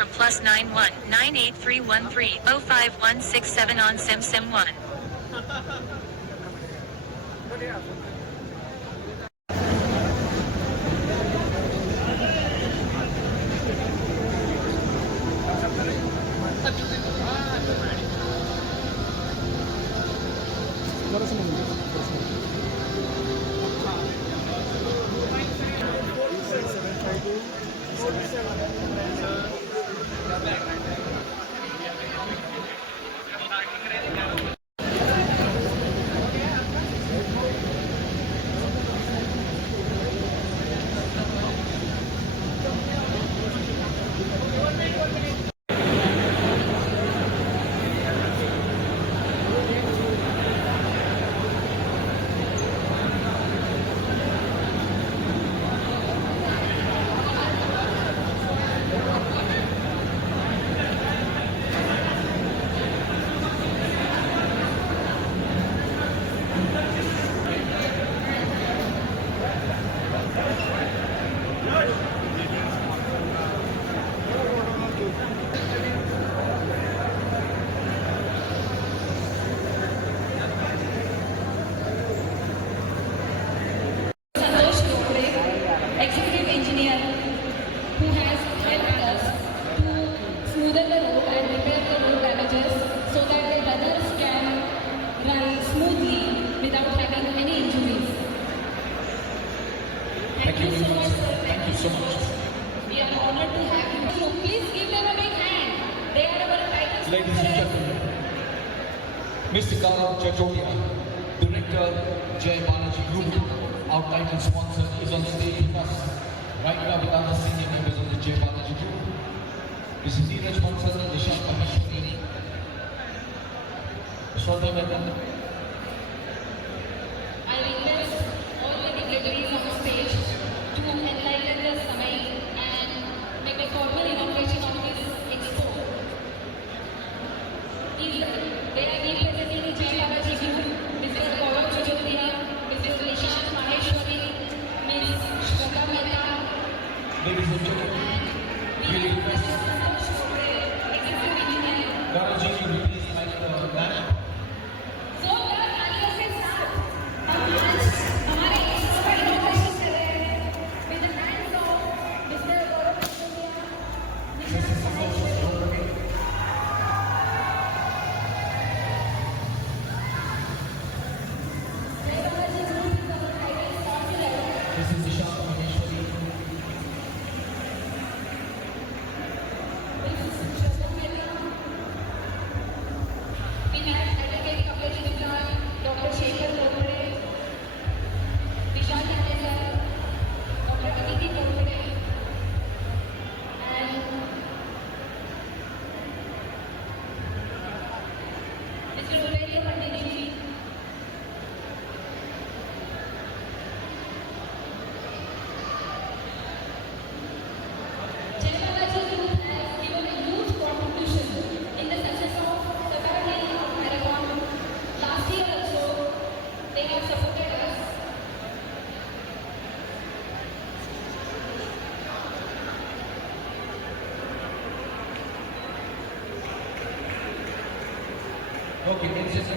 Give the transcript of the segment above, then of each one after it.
from plus 9198313051167 on SimSim1. Terus. The road and repair the road damages so that the runners can run smoothly without having any injuries. Thank you so much, sir. Thank you so much. We are honored to have you. So please give them a big hand. They are our Ladies and gentlemen, Mr. Gaurav Chachodia, Director, Jay Balaji Group, our title sponsor, is on stage with us. Right now with other senior members of the Jay Balaji Group. Mrs. Neeraj Bansal, Nishan Maheshwari, Shraddha Mehta, I request all the dignitaries on stage to enlighten the Samai and make a formal inauguration of this expo. These they are representing Jai Babaji Group, Mr. Gaurav Chachodia, Mr. Nishant Maheshwari, Ms. Mehta, ladies and gentlemen,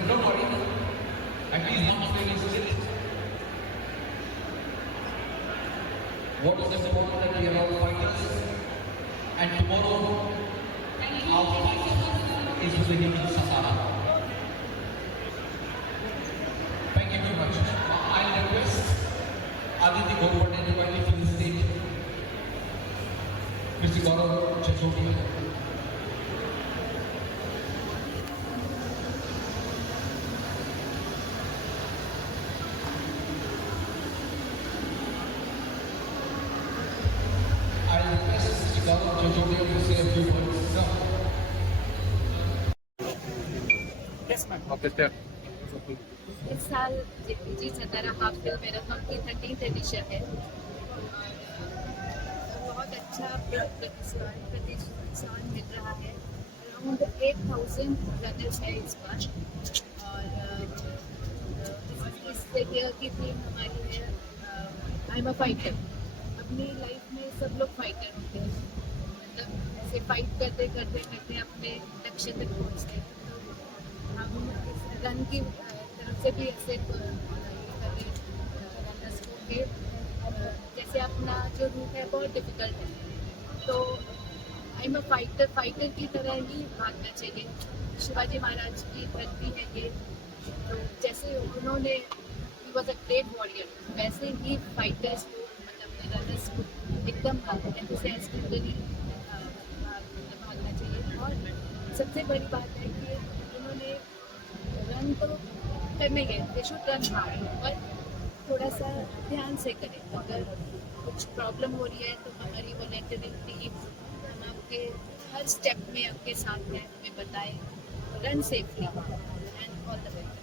ladies and gentlemen, don't worry. At least one of still. What is important that we are all fighters? And tomorrow, Thank our fight is with much. is presented to Satara. Thank you very much. I request Aditi Govardhan to kindly fill the stage. Mr. Gaurav Chachodia. Okay, sir. इस साल JPG Satara half hill marathon की thirteen edition है। बहुत अच्छा प्रतिष्ठान प्रतिष्ठान mill रहा है। Around eight thousand runners है इस बार। और इस- इस जगह की थीम हमारी है आई एम अ फाइटर अपनी लाइफ में सब लोग फाइटर होते हैं। मतलब ऐसे फाइट करते करते करते अपने लक्ष्य तक पहुँचते हैं। हम रन की तरफ़ से भी ऐसे क- रनर्स को कि जैसे अपना जो रूट है, बहुत डिफ़िकल्ट है। तो I am a fighter fighter की तरह ही भागना चाहिए। शिवाजी महाराज की धरती है ये। तो जैसे उन्होंने he was a great warrior वैसे ही फाइटर्स को मतलब रनर्स को एकदम एंथुसियास्टिकली भागना चाहिए। और सबसे बड़ी बात है कि तो करने गए दे शुड रन हार्ड पर थोड़ा सा ध्यान से करें। अगर कुछ प्रॉब्लम हो रही है तो हमारी वॉलेंटरी टीम हम आपके हर स्टेप में आपके साथ हैं, हमें बताएँ। Run safely and all the best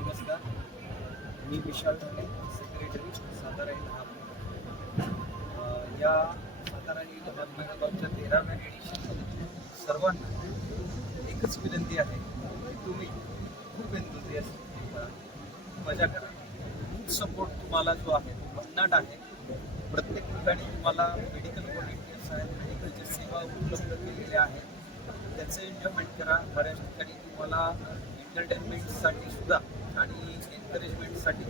नमस्कार. मी विशाल ठाणे सेक्रेटरी सातारा या सातारा इन तेराव्या एडिशनमध्ये सर्वांना एकच विनंती आहे की तुम्ही खूप एन्थुझियास्टिक मजा करा. खूप सपोर्ट तुम्हाला जो आहे तो भन्नाट आहे. प्रत्येक ठिकाणी तुम्हाला मेडिकल व्हॉलेंटियर्स आहेत मेडिकलच्या सेवा उपलब्ध केलेल्या आहेत त्याचं एन्जॉयमेंट करा. बऱ्याच ठिकाणी तुम्हाला एंटरटेनमेंटसाठी सुद्धा आणि एनकरेजमेंटसाठी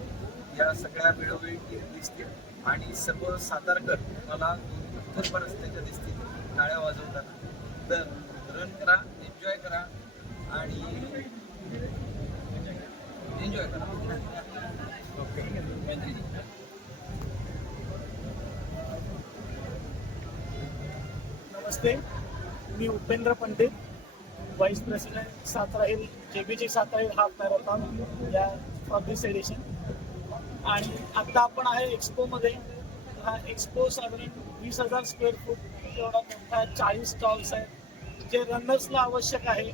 या सगळ्या वेळोवेळी टीम दिसतील. आणि सर्व सातारकर तुम्हाला रस्त्याच्या दिसतील. टाळ्या वाजवताना. तर रन करा एन्जॉय करा आणि एन्जॉय करा. ओके. नमस्ते. मी Upendra Pandit vice president Satara hill JBG Satara hill half marathon या फॉर दिस एडिशन आणि आता आपण आहे एक्सपोमध्ये हा एक्सपो साधारण वीस हजार स्क्वेअर फूट एवढा मोठा चाळीस स्टॉल्स आहेत. जे रनर्सला आवश्यक आहे.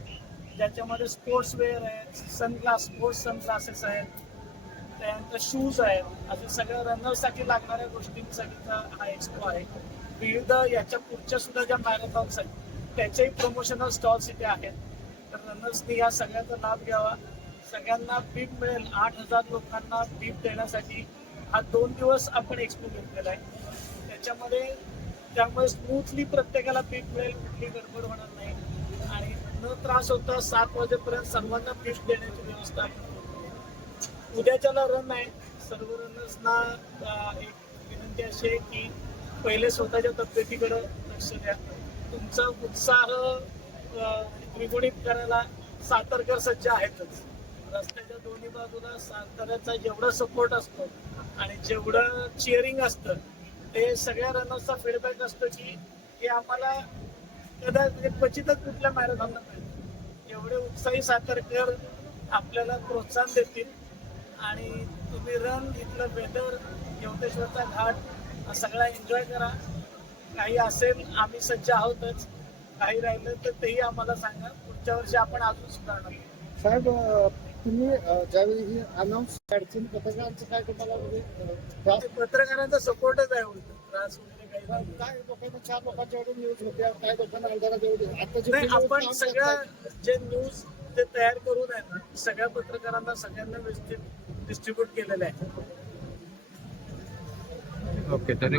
ज्याच्यामध्ये स्पोर्ट्स वेअर आहेत सनग्लास स्पोर्ट्स सनग्लासेस आहेत त्यानंतर शूज आहेत. असे सगळ्या रनर्ससाठी लागणाऱ्या गोष्टींसाठीचा हा एक्सपो आहे. विविध याच्या पुढच्या सुद्धा ज्या मॅरेथॉन्स आहेत त्याचेही प्रमोशनल स्टॉल्स इथे आहेत. तर रनर्सनी या सगळ्याचा लाभ घ्यावा. सगळ्यांना पीक मिळेल. आठ हजार लोकांना पीक देण्यासाठी हा दोन दिवस आपण एक्सपेरिमेंट केला आहे त्याच्यामध्ये त्यामुळे स्मूथली प्रत्येकाला पीक मिळेल कुठली गडबड होणार नाही. आणि न त्रास होता सात वाजेपर्यंत सर्वांना पीक देण्याची व्यवस्था. आहे उद्याच्याला रन आहे. सर्व रनर्सना एक विनंती अशी आहे की पहिले स्वतःच्या तब्येतीकडे लक्ष द्या. तुमचा उत्साह द्विगुणित करायला सातारकर सज्ज आहेतच. रस्त्याच्या दोन्ही बाजूला साताऱ्याचा जेवढा सपोर्ट असतो आणि जेवढं चिअरिंग असतं ते सगळ्या रनर्सचा फीडबॅक असतो की हे आम्हाला कदाचित म्हणजे क्वचितच कुठल्या मॅरेथॉनला मिळतं एवढे उत्साही सातारकर आपल्याला प्रोत्साहन देतील. आणि तुम्ही रन इथलं वेदर यवतेश्वरचा घाट सगळा एन्जॉय करा. काही असेल आम्ही सज्ज आहोतच. काही राहिलं तर तेही आम्हाला सांगा. पुढच्या वर्षी आपण अजून सुधारणार. साहेब तुम्ही ज्यावेळी ही अनाऊन्स अडचण पत्रकारांचं काय तुम्हाला म्हणजे पत्रकारांचा सपोर्टच आहे उलट. त्रास वगैरे काही नाही. काय लोकांना चार लोकांच्या एवढी न्यूज होत्या काय लोकांना आमदारात एवढी आता जे नाही तुम्ही आपण सगळ्या जे न्यूज जे तयार करून आहे ना सगळ्या पत्रकारांना सगळ्यांना व्यवस्थित डिस्ट्रीब्यूट केलेले आहे. Okay, धन्यवाद.